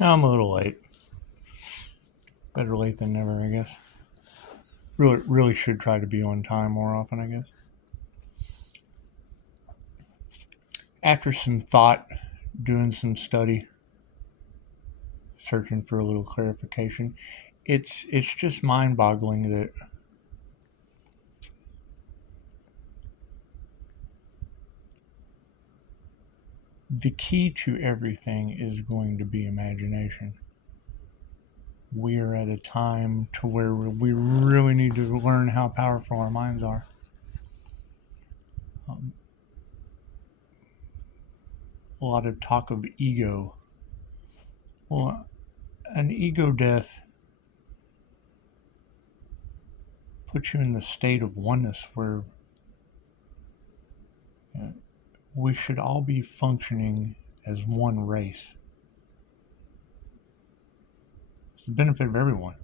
I'm a little late. Better late than never, I guess. Really should try to be on time more often, I guess. After some thought, doing some study, searching for a little clarification, it's just mind-boggling that the key to everything is going to be imagination. We are at a time to where we really need to learn how powerful our minds are. Um, a lot of talk of ego. Well, an ego death puts you in the state of oneness where uh, we should all be functioning as one race. It's the benefit of everyone.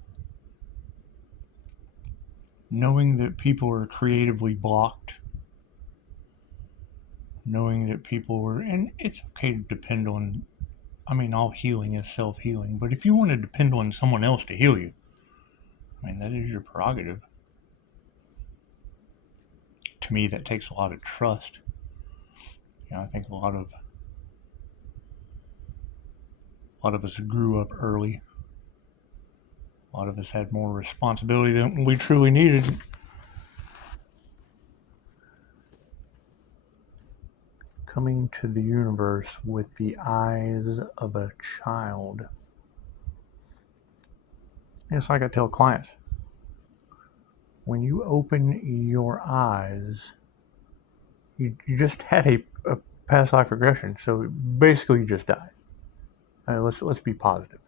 Knowing that people are creatively blocked, knowing that people are, and it's okay to depend on, I mean, all healing is self healing, but if you want to depend on someone else to heal you, I mean, that is your prerogative. To me, that takes a lot of trust. I think a lot of us grew up early. A lot of us had more responsibility than we truly needed. Coming to the universe with the eyes of a child. It's like I tell clients, when you open your eyes, you just had a past life regression. So basically, you just died. Let's be positive.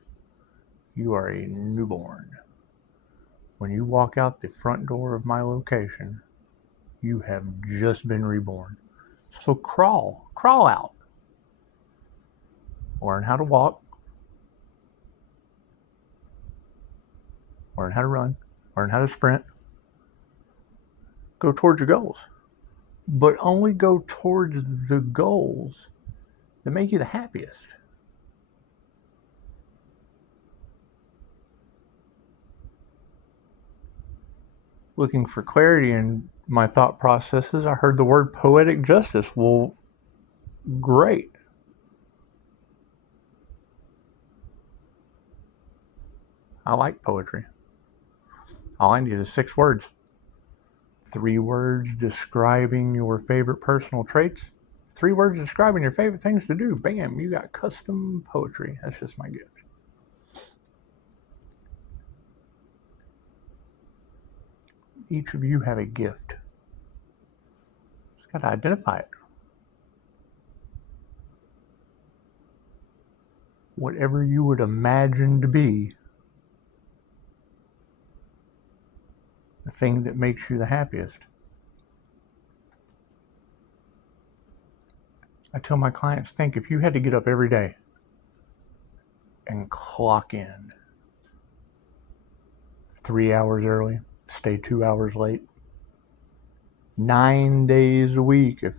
You are a newborn. When you walk out the front door of my location, you have just been reborn. So crawl out. Learn how to walk. Learn how to run. Learn how to sprint. Go towards your goals. But only go towards the goals that make you the happiest. Looking for clarity in my thought processes, I heard the word poetic justice. Well, great. I like poetry. All I need is 6 words. 3 words describing your favorite personal traits. 3 words describing your favorite things to do. Bam, you got custom poetry. That's just my gift. Each of you have a gift. Just got to identify it. Whatever you would imagine to be the thing that makes you the happiest. I tell my clients, think if you had to get up every day and clock in 3 hours early, stay 2 hours late, 9 days a week if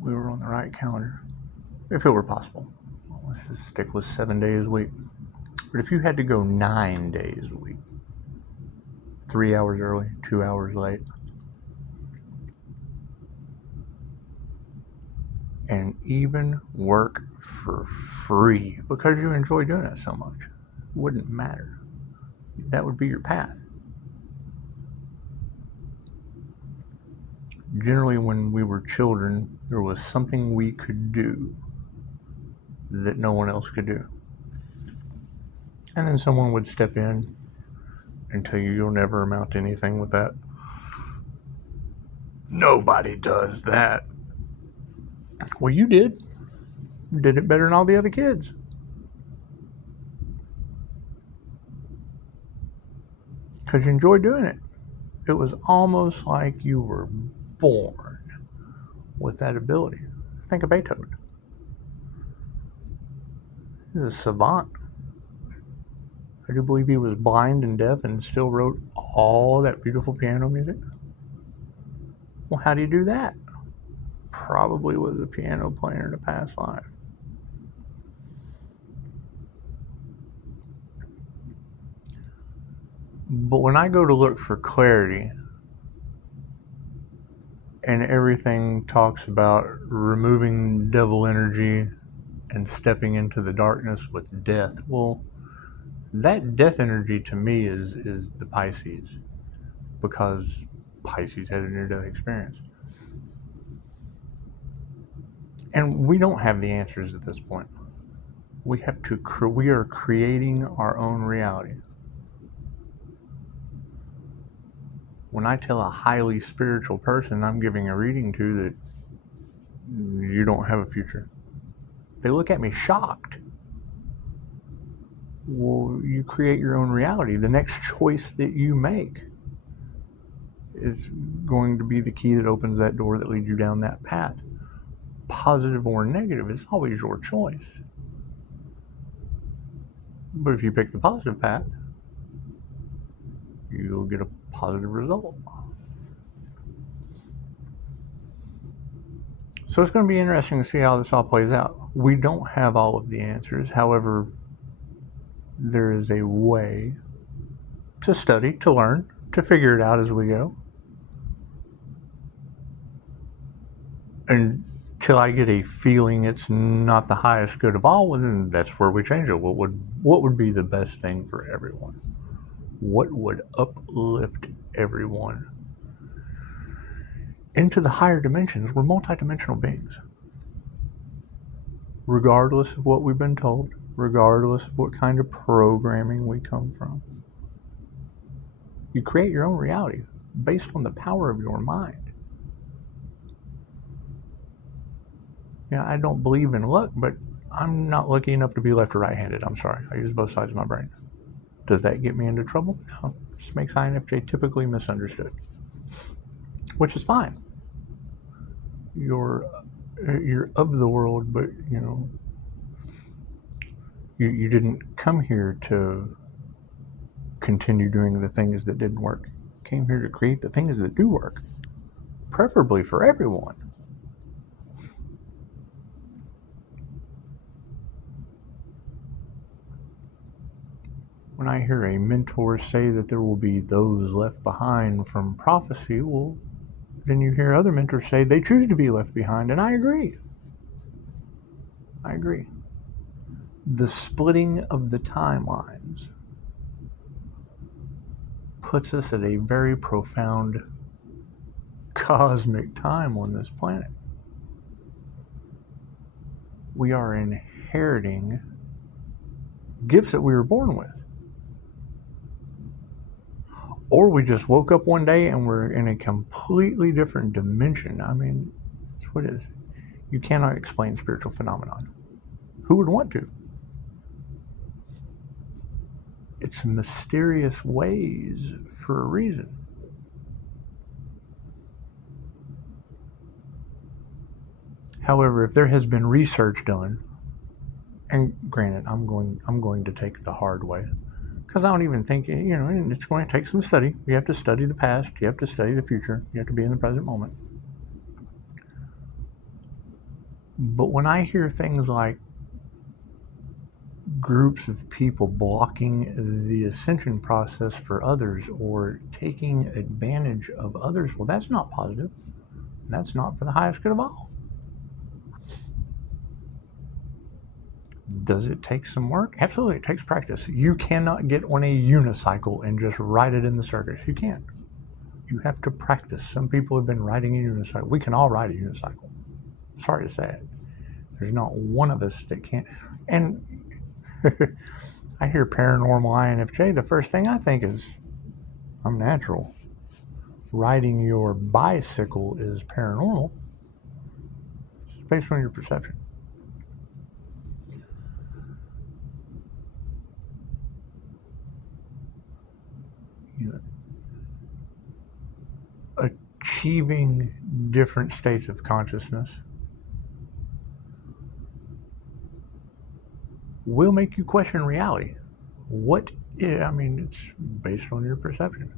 we were on the right calendar, if it were possible. Let's just stick with 7 days a week. But if you had to go 9 days a week, 3 hours early, 2 hours late, and even work for free because you enjoy doing it so much, it wouldn't matter. That would be your path. Generally, when we were children, there was something we could do that no one else could do. And then someone would step in and tell you you'll never amount to anything with that. Nobody does that. Well, you did. You did it better than all the other kids. Because you enjoy doing it. It was almost like you were born with that ability. Think of Beethoven. He's a savant. I do believe he was blind and deaf and still wrote all that beautiful piano music. Well, how do you do that? Probably was a piano player in a past life. But when I go to look for clarity, and everything talks about removing devil energy and stepping into the darkness with death, well, that death energy to me is the Pisces, because Pisces had a near-death experience. And we don't have the answers at this point. We are creating our own reality. When I tell a highly spiritual person I'm giving a reading to that you don't have a future, they look at me shocked. Well, you create your own reality. The next choice that you make is going to be the key that opens that door that leads you down that path. Positive or negative is always your choice. But if you pick the positive path, you'll get a positive result. So it's going to be interesting to see how this all plays out. We don't have all of the answers. However, there is a way to study, to learn, to figure it out as we go. Until I get a feeling it's not the highest good of all, then that's where we change it. What would be the best thing for everyone? What would uplift everyone into the higher dimensions? We're multidimensional beings. Regardless of what we've been told, regardless of what kind of programming we come from, you create your own reality based on the power of your mind. I don't believe in luck, but I'm not lucky enough to be left or right-handed. I'm sorry. I use both sides of my brain. Does that get me into trouble? No. It just makes INFJ typically misunderstood, which is fine. You're of the world, but you didn't come here to continue doing the things that didn't work. You came here to create the things that do work, preferably for everyone. When I hear a mentor say that there will be those left behind from prophecy, well, then you hear other mentors say they choose to be left behind, and I agree. The splitting of the timelines puts us at a very profound cosmic time on this planet. We are inheriting gifts that we were born with. Or we just woke up one day and we're in a completely different dimension. I mean, that's what it is. You cannot explain spiritual phenomenon. Who would want to? It's mysterious ways for a reason. However, if there has been research done, and granted, I'm going to take the hard way, because I don't even think, it's going to take some study. You have to study the past, you have to study the future, you have to be in the present moment. But when I hear things like groups of people blocking the ascension process for others or taking advantage of others, well, that's not positive. That's not for the highest good of all. Does it take some work? Absolutely, it takes practice. You cannot get on a unicycle and just ride it in the circus. You can't. You have to practice. Some people have been riding a unicycle. We can all ride a unicycle. Sorry to say it. There's not one of us that can't. And I hear paranormal INFJ, the first thing I think is, I'm natural. Riding your bicycle is paranormal. It's based on your perception. Achieving different states of consciousness will make you question reality. It's based on your perception.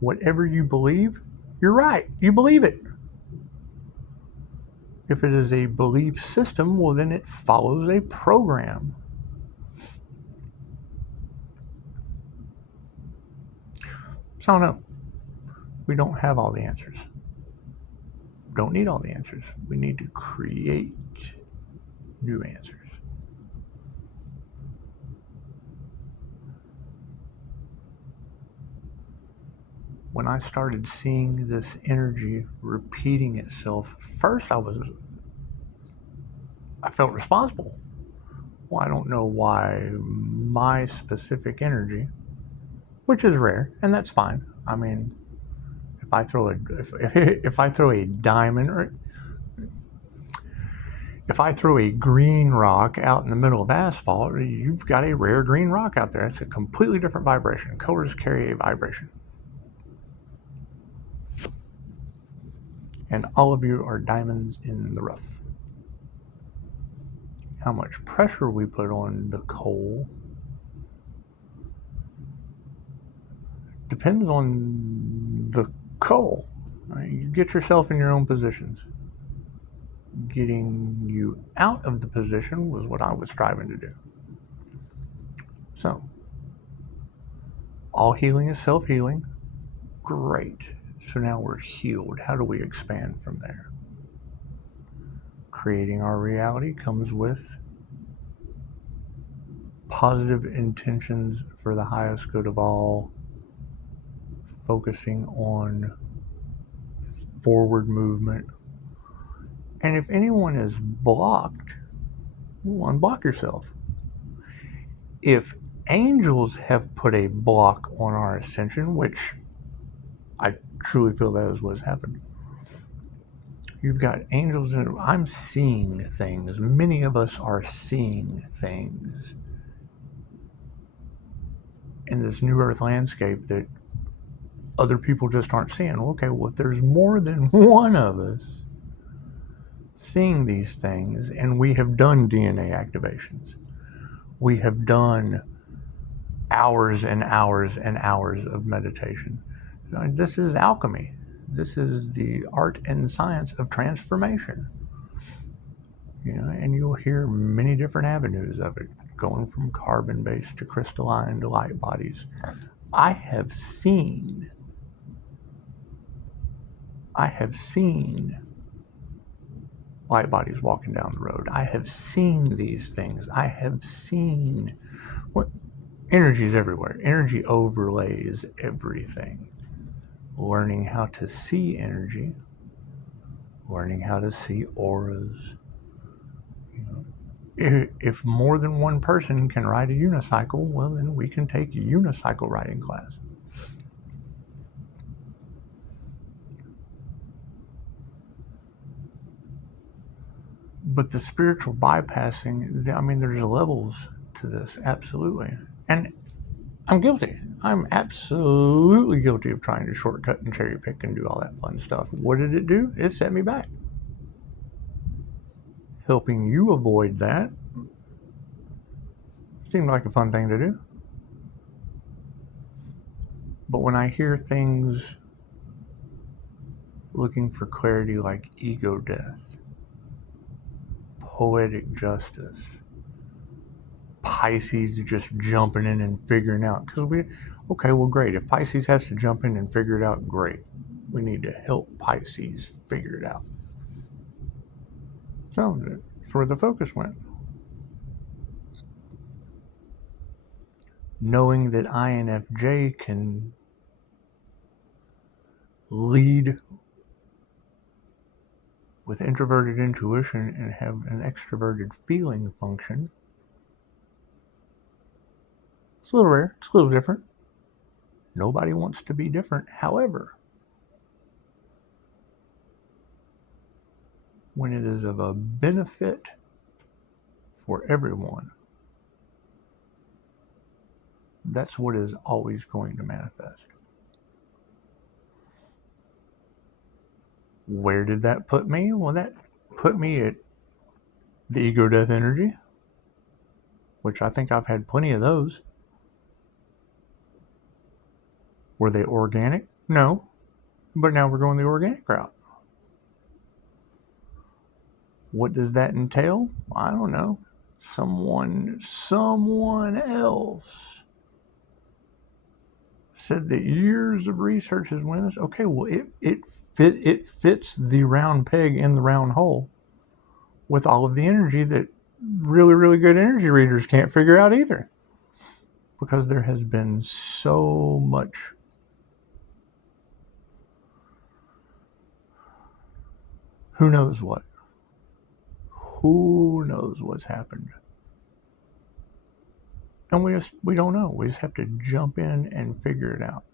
Whatever you believe, you're right. You believe it. If it is a belief system, well, then it follows a program. So no, we don't have all the answers. Don't need all the answers. We need to create new answers. When I started seeing this energy repeating itself, first I felt responsible. Well, I don't know why my specific energy, which is rare, and that's fine. I mean, if I throw a diamond, or if I throw a green rock out in the middle of asphalt, you've got a rare green rock out there. It's a completely different vibration. Colors carry a vibration. And all of you are diamonds in the rough. How much pressure we put on the coal depends on the coal. You get yourself in your own positions. Getting you out of the position was what I was striving to do. So, all healing is self-healing. Great. So now we're healed. How do we expand from there? Creating our reality comes with positive intentions for the highest good of all, focusing on forward movement. And if anyone is blocked, well, unblock yourself. If angels have put a block on our ascension, which I truly feel that is what's happened. You've got angels in it. I'm seeing things. Many of us are seeing things in this new earth landscape that other people just aren't seeing. Okay, well, if there's more than one of us seeing these things, and we have done DNA activations, we have done hours and hours and hours of meditation. This is alchemy. This is the art and science of transformation. And you'll hear many different avenues of it, going from carbon-based to crystalline to light bodies. I have seen light bodies walking down the road. I have seen these things. I have seen what energy is everywhere. Energy overlays everything. Learning how to see energy, learning how to see auras. If more than one person can ride a unicycle, well, then we can take a unicycle riding class. But the spiritual bypassing, there's levels to this, absolutely. And I'm guilty. I'm absolutely guilty of trying to shortcut and cherry pick and do all that fun stuff. What did it do? It set me back. Helping you avoid that seemed like a fun thing to do. But when I hear things looking for clarity like ego death, poetic justice, Pisces just jumping in and figuring out, okay, well, great. If Pisces has to jump in and figure it out, great. We need to help Pisces figure it out. So that's where the focus went. Knowing that INFJ can lead with introverted intuition and have an extroverted feeling function. It's a little rare. It's a little different. Nobody wants to be different. However, when it is of a benefit for everyone, that's what is always going to manifest. Where did that put me? Well, that put me at the ego death energy, which I think I've had plenty of those. Were they organic? No. But now we're going the organic route. What does that entail? I don't know. Someone else said that years of research has won this. Okay, well, it fits the round peg in the round hole with all of the energy that really, really good energy readers can't figure out either. Because there has been so much who knows what. Who knows what's happened? And we don't know. We just have to jump in and figure it out.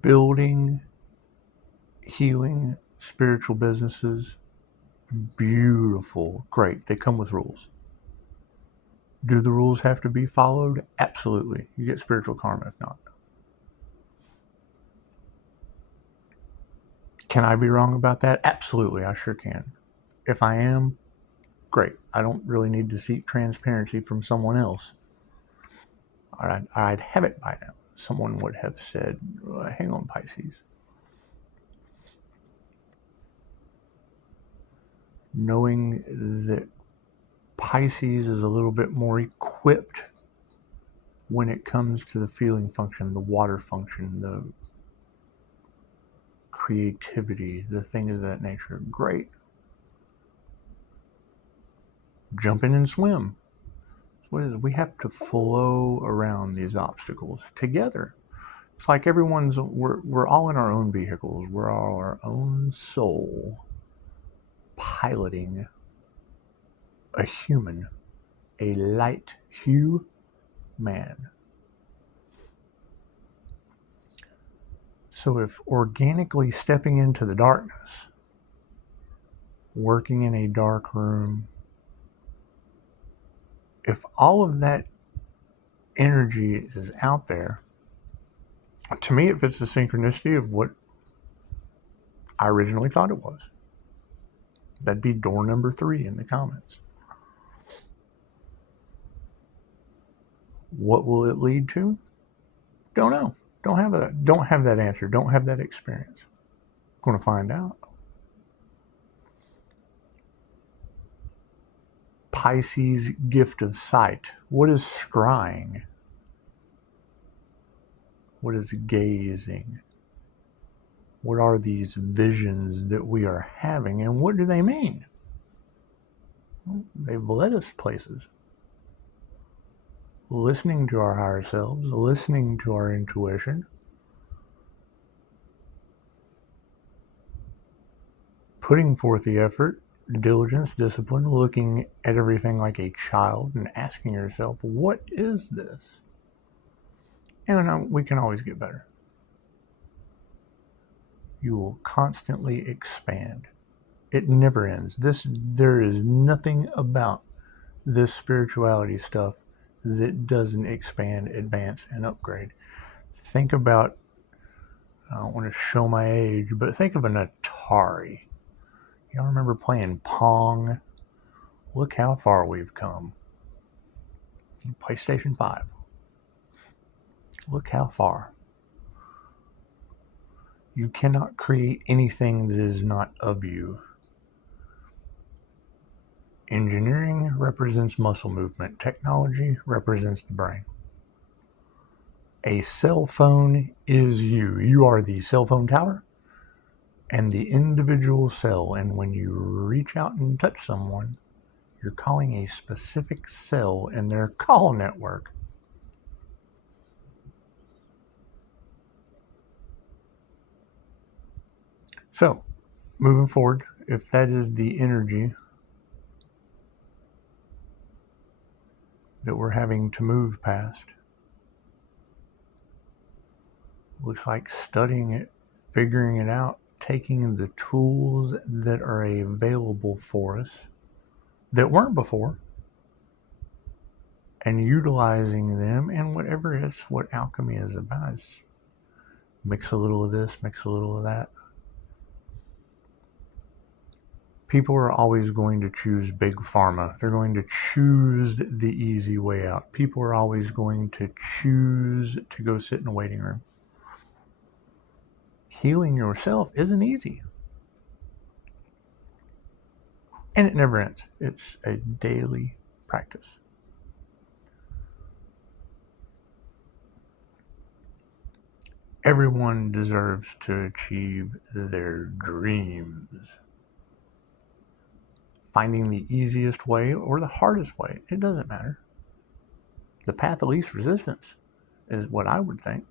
Building, healing, spiritual businesses, beautiful, great. They come with rules. Do the rules have to be followed? Absolutely. You get spiritual karma if not. Can I be wrong about that? Absolutely, I sure can. If I am, great. I don't really need to seek transparency from someone else. I'd have it by now. Someone would have said, hang on, Pisces. Knowing that Pisces is a little bit more equipped when it comes to the feeling function, the water function, the creativity, the things of that nature. Great. Jump in and swim. What is it? We have to flow around these obstacles together. It's like we're all in our own vehicles. We're all our own soul piloting a human, a light hue man. So if organically stepping into the darkness, working in a dark room, if all of that energy is out there, to me it fits the synchronicity of what I originally thought it was. That'd be door number 3 in the comments. What will it lead to? Don't know. Don't have that answer. Don't have that experience. Going to find out. Pisces gift of sight. What is scrying? What is gazing? What are these visions that we are having, and what do they mean? Well, they've led us places. Listening to our higher selves, listening to our intuition, putting forth the effort, diligence, discipline, looking at everything like a child and asking yourself, what is this? And we can always get better. You will constantly expand. It never ends. There is nothing about this spirituality stuff that doesn't expand, advance, and upgrade. Think about, I don't want to show my age, but think of an Atari. Y'all remember playing Pong? Look how far we've come. PlayStation 5. Look how far. You cannot create anything that is not of you. Engineering represents muscle movement. Technology represents the brain. A cell phone is you. You are the cell phone tower and the individual cell. And when you reach out and touch someone, you're calling a specific cell in their call network. So, moving forward, if that is the energy that we're having to move past, looks like studying it, figuring it out, taking the tools that are available for us that weren't before and utilizing them, and whatever it's what alchemy is about. It's mix a little of this, mix a little of that. People are always going to choose big pharma. They're going to choose the easy way out. People are always going to choose to go sit in a waiting room. Healing yourself isn't easy. And it never ends. It's a daily practice. Everyone deserves to achieve their dreams. Finding the easiest way or the hardest way, it doesn't matter. The path of least resistance is what I would think.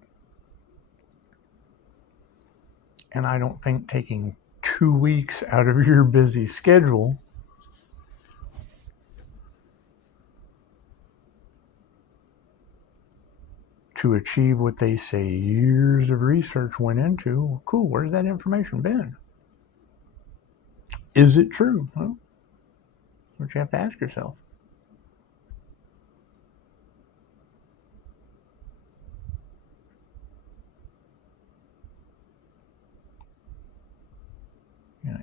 And I don't think taking 2 weeks out of your busy schedule to achieve what they say years of research went into, well, cool, where's that information been? Is it true? Well, that's what you have to ask yourself.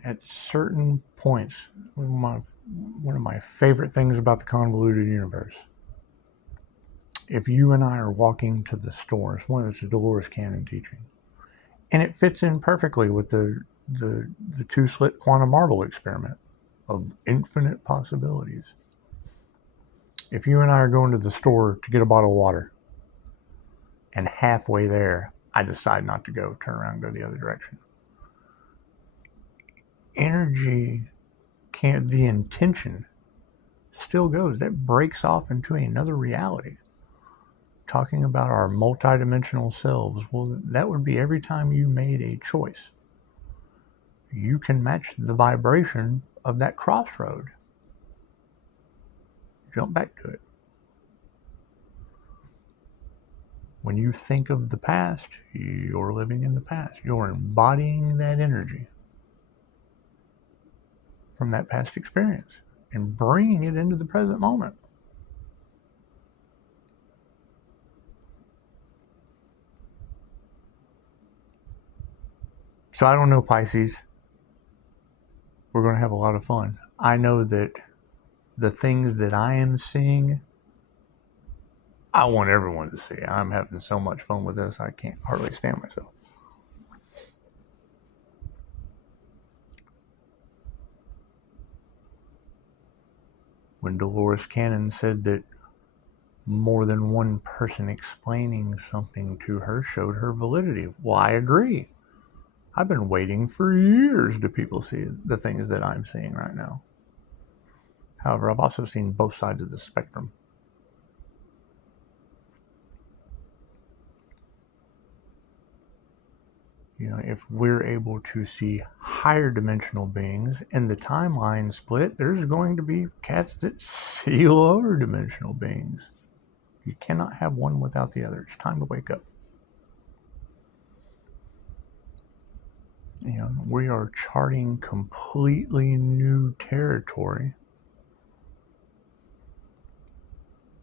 At certain points, one of my favorite things about the convoluted universe, if you and I are walking to the store, it's one of the Dolores Cannon teaching, and it fits in perfectly with the two-slit quantum marble experiment of infinite possibilities. If you and I are going to the store to get a bottle of water, and halfway there, I decide not to go, turn around and go the other direction. Energy can't, the intention still goes. That breaks off into another reality. Talking about our multidimensional selves, well, that would be every time you made a choice. You can match the vibration of that crossroad. Jump back to it. When you think of the past, you're living in the past. You're embodying that energy from that past experience and bringing it into the present moment. So I don't know, Pisces. We're going to have a lot of fun. I know that the things that I am seeing, I want everyone to see. I'm having so much fun with this, I can't hardly stand myself. When Dolores Cannon said that more than one person explaining something to her showed her validity, well, I agree. I've been waiting for years to people see the things that I'm seeing right now. However, I've also seen both sides of the spectrum. If we're able to see higher dimensional beings in the timeline split, there's going to be cats that see lower dimensional beings. You cannot have one without the other. It's time to wake up. We are charting completely new territory.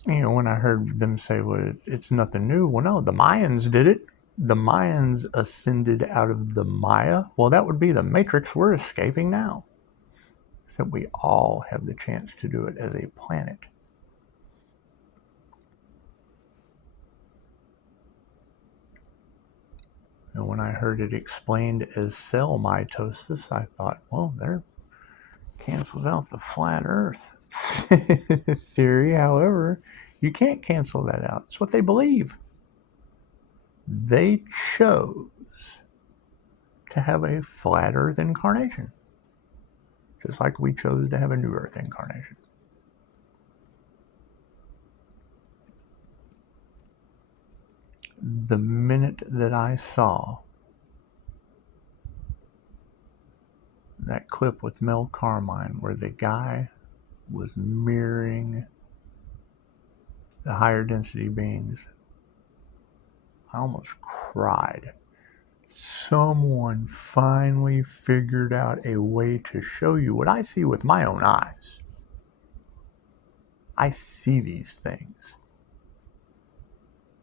When I heard them say, well, it's nothing new. Well, no, the Mayans did it. The Mayans ascended out of the Maya. Well, that would be the matrix we're escaping now. So we all have the chance to do it as a planet. And when I heard it explained as cell mitosis, I thought, well, there cancels out the flat Earth theory. However, you can't cancel that out. It's what they believe. They chose to have a flat Earth incarnation, just like we chose to have a new Earth incarnation. The minute that I saw that clip with Mel Carmine where the guy was mirroring the higher density beings, I almost cried. Someone finally figured out a way to show you what I see with my own eyes. I see these things.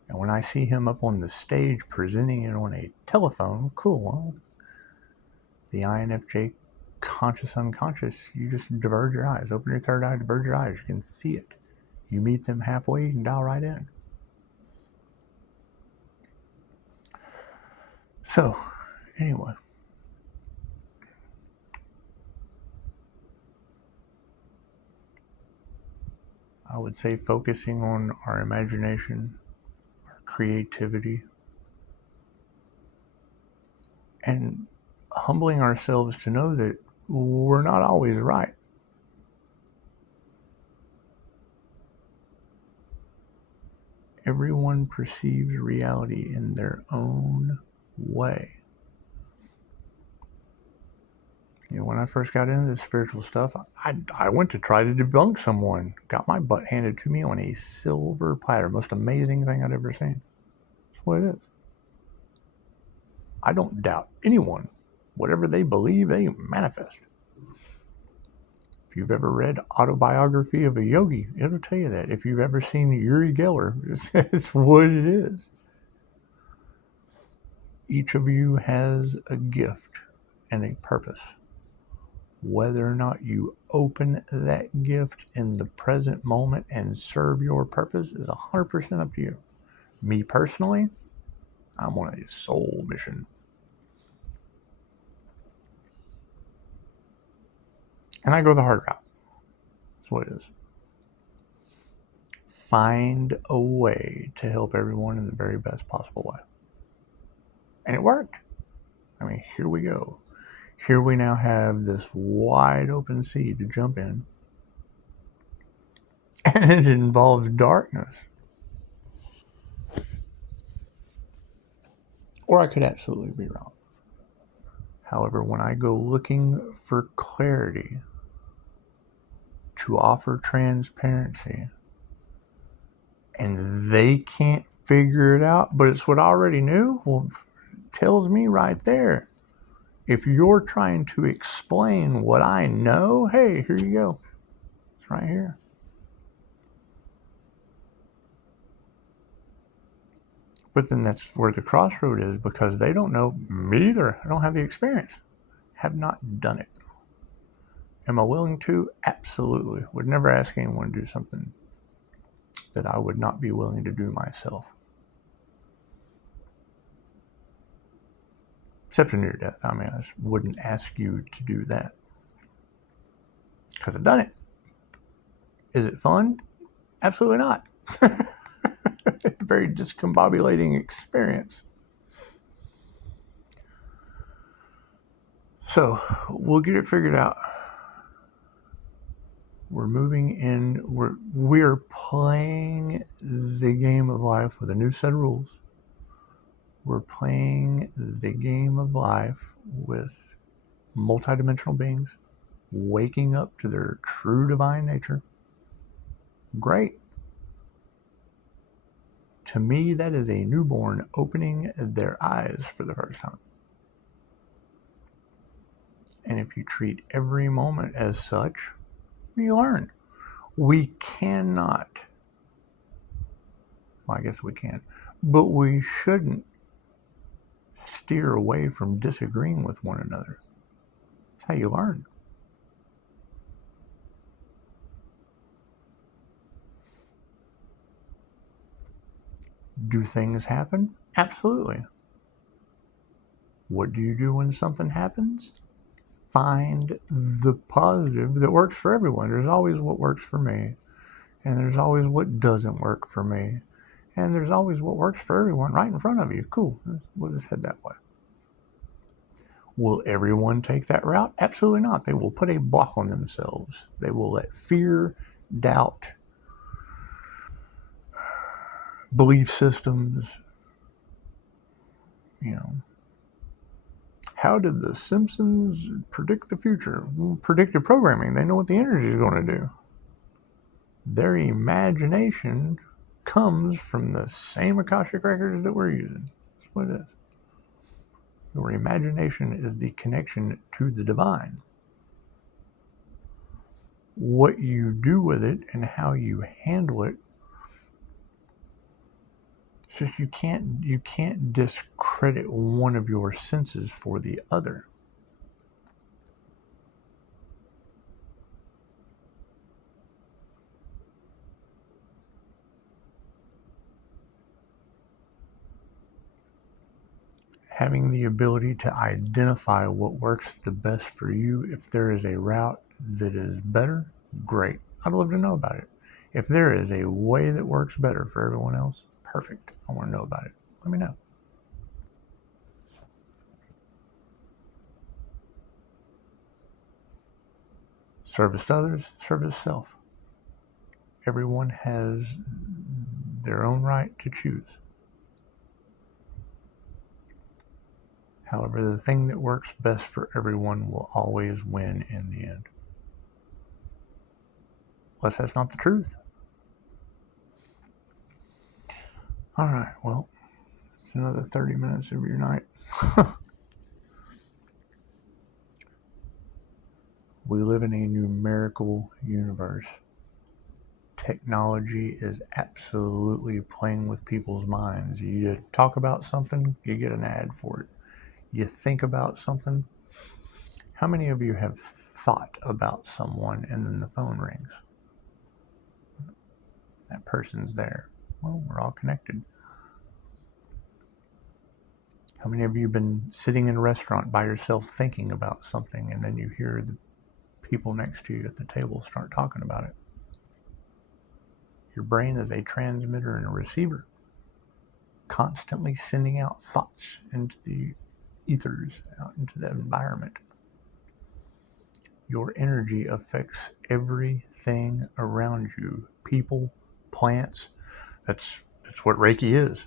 And when I see him up on the stage presenting it on a telephone, cool. Well, the INFJ conscious unconscious, you just diverge your eyes. Open your third eye, diverge your eyes. You can see it. You meet them halfway, you can dial right in. So, anyway. I would say focusing on our imagination, our creativity, and humbling ourselves to know that we're not always right. Everyone perceives reality in their own way. You know, when I first got into this spiritual stuff, I went to try to debunk someone. Got my butt handed to me on a silver platter. Most amazing thing I'd ever seen. That's what it is. I don't doubt anyone. Whatever they believe, they manifest. If you've ever read Autobiography of a Yogi, it'll tell you that. If you've ever seen Uri Geller, it's what it is. Each of you has a gift and a purpose. Whether or not you open that gift in the present moment and serve your purpose is 100% up to you. Me personally, I'm on a soul mission. And I go the hard route. That's what it is. Find a way to help everyone in the very best possible way. And it worked. I mean, here we go. Here we now have this wide open sea to jump in. And it involves darkness. Or I could absolutely be wrong. However, when I go looking for clarity, to offer transparency, and they can't figure it out, but it's what I already knew, well, it tells me right there. If you're trying to explain what I know, hey, here you go. It's right here. But then that's where the crossroad is, because they don't know me either. I don't have the experience. Have not done it. Am I willing to? Absolutely. Would never ask anyone to do something that I would not be willing to do myself. Except in near death. I mean, I wouldn't ask you to do that. Because I've done it. Is it fun? Absolutely not. It's a very discombobulating experience. So, we'll get it figured out. We're moving in, we're playing the game of life with a new set of rules. We're playing the game of life with multidimensional beings waking up to their true divine nature. Great. To me, that is a newborn opening their eyes for the first time. And if you treat every moment as such, you learn. We cannot, well, I guess we can, but we shouldn't steer away from disagreeing with one another. That's how you learn. Do things happen? Absolutely. What do you do when something happens? Find the positive that works for everyone. There's always what works for me, and there's always what doesn't work for me, and there's always what works for everyone right in front of you. Cool. We'll just head that way. Will everyone take that route? Absolutely not. They will put a block on themselves. They will let fear, doubt, belief systems, how did the Simpsons predict the future? Well, predictive programming. They know what the energy is going to do. Their imagination comes from the same Akashic records that we're using. That's what it is. Your imagination is the connection to the divine. What you do with it and how you handle it, it's just you can't discredit one of your senses for the other. Having the ability to identify what works the best for you. If there is a route that is better, great. I'd love to know about it. If there is a way that works better for everyone else, perfect. I want to know about it. Let me know. Service to others, service to self. Everyone has their own right to choose. However, the thing that works best for everyone will always win in the end. Unless that's not the truth. All right, well, it's another 30 minutes of your night. We live in a numerical universe. Technology is absolutely playing with people's minds. You talk about something, you get an ad for it. You think about something. How many of you have thought about someone and then the phone rings? That person's there. Well, we're all connected. How many of you have been sitting in a restaurant by yourself thinking about something and then you hear the people next to you at the table start talking about it? Your brain is a transmitter and a receiver, constantly sending out thoughts into the ethers, out into the environment. Your energy affects everything around you. People, plants. That's what Reiki is.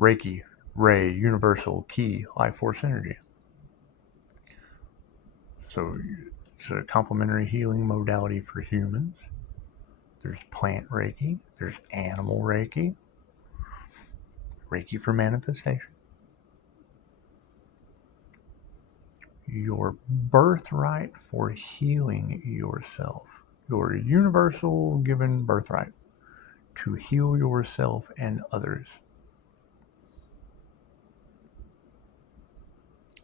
Reiki, Ray, universal, key, life force energy. So it's a complementary healing modality for humans. There's plant Reiki. There's animal Reiki. Reiki for manifestation. Your birthright for healing yourself. Your universal given birthright to heal yourself and others.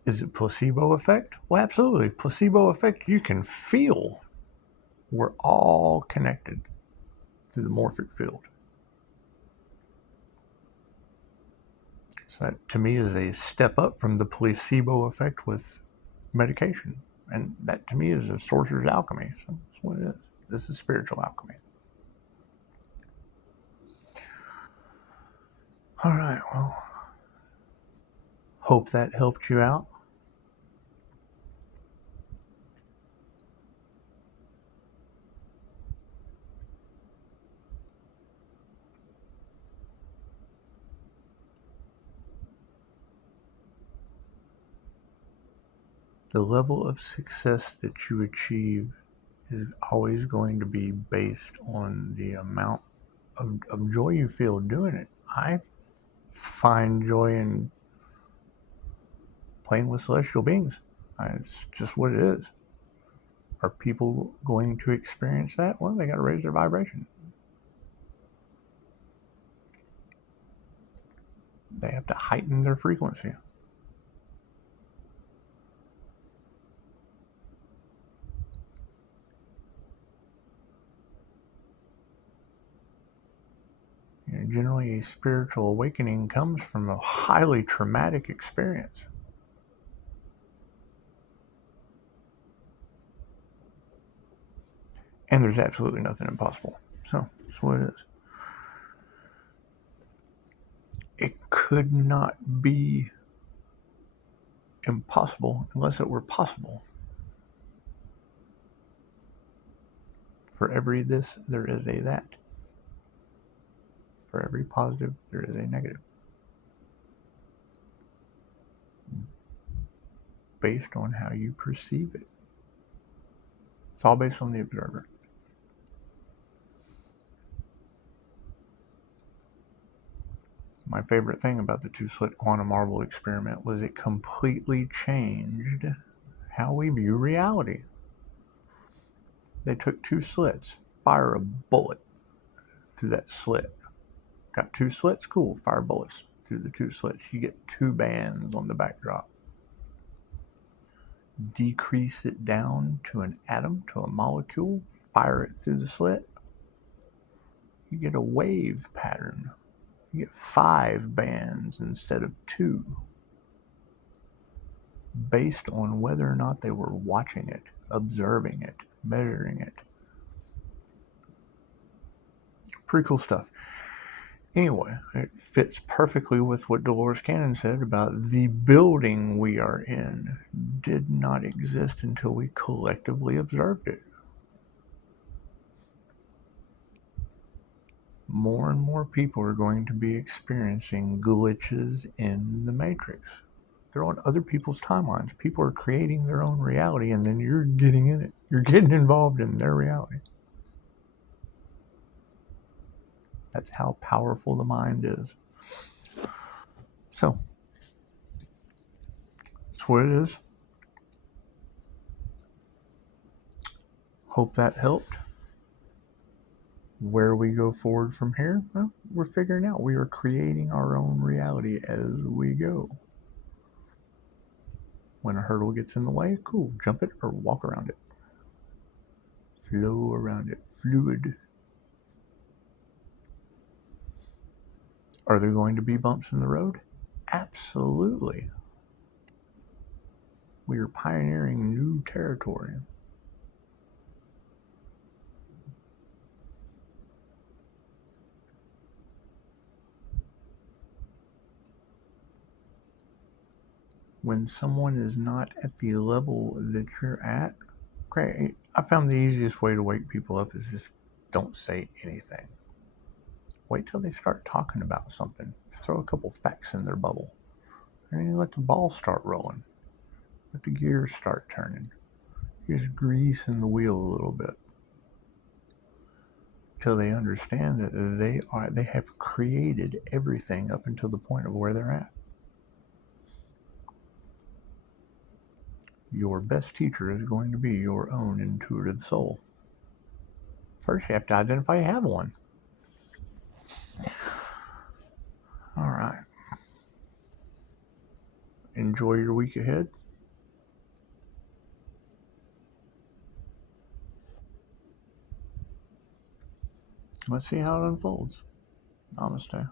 Is it placebo effect? Well, absolutely. Placebo effect, you can feel we're all connected through the morphic field. So that, to me, is a step up from the placebo effect with medication. And that, to me, is a sorcerer's alchemy. So that's what it is. This is spiritual alchemy. All right, well, hope that helped you out. The level of success that you achieve is always going to be based on the amount of joy you feel doing it. I find joy in playing with celestial beings. It's just what it is. Are people going to experience that? Well, they got to raise their vibration. They have to heighten their frequency. Generally, a spiritual awakening comes from a highly traumatic experience. And there's absolutely nothing impossible. So, that's what it is. It could not be impossible unless it were possible. For every this, there is a that. For every positive, there is a negative. Based on how you perceive it. It's all based on the observer. My favorite thing about the two-slit quantum marble experiment was it completely changed how we view reality. They took two slits, fire a bullet through that slit. Got two slits, cool, fire bullets through the two slits. You get two bands on the backdrop. Decrease it down to an atom, to a molecule, fire it through the slit. You get a wave pattern. You get 5 bands instead of 2, based on whether or not they were watching it, observing it, measuring it. Pretty cool stuff. Anyway, it fits perfectly with what Dolores Cannon said about the building we are in. did not exist until we collectively observed it. More and more people are going to be experiencing glitches in the matrix. They're on other people's timelines. People are creating their own reality, and then you're getting in it. You're getting involved in their reality. That's how powerful the mind is. So, that's what it is. Hope that helped. Where we go forward from here, well, we're figuring out. We are creating our own reality as we go. When a hurdle gets in the way, cool, jump it or walk around it. Flow around it. Fluid. Are there going to be bumps in the road? Absolutely. We are pioneering new territory. When someone is not at the level that you're at, great. I found the easiest way to wake people up is just don't say anything. Wait till they start talking about something. Throw a couple facts in their bubble. And then you let the ball start rolling. Let the gears start turning. Just greasing the wheel a little bit. Till they understand that they have created everything up until the point of where they're at. Your best teacher is going to be your own intuitive soul. First, you have to identify you have one. All right. Enjoy your week ahead. Let's see how it unfolds. Namaste.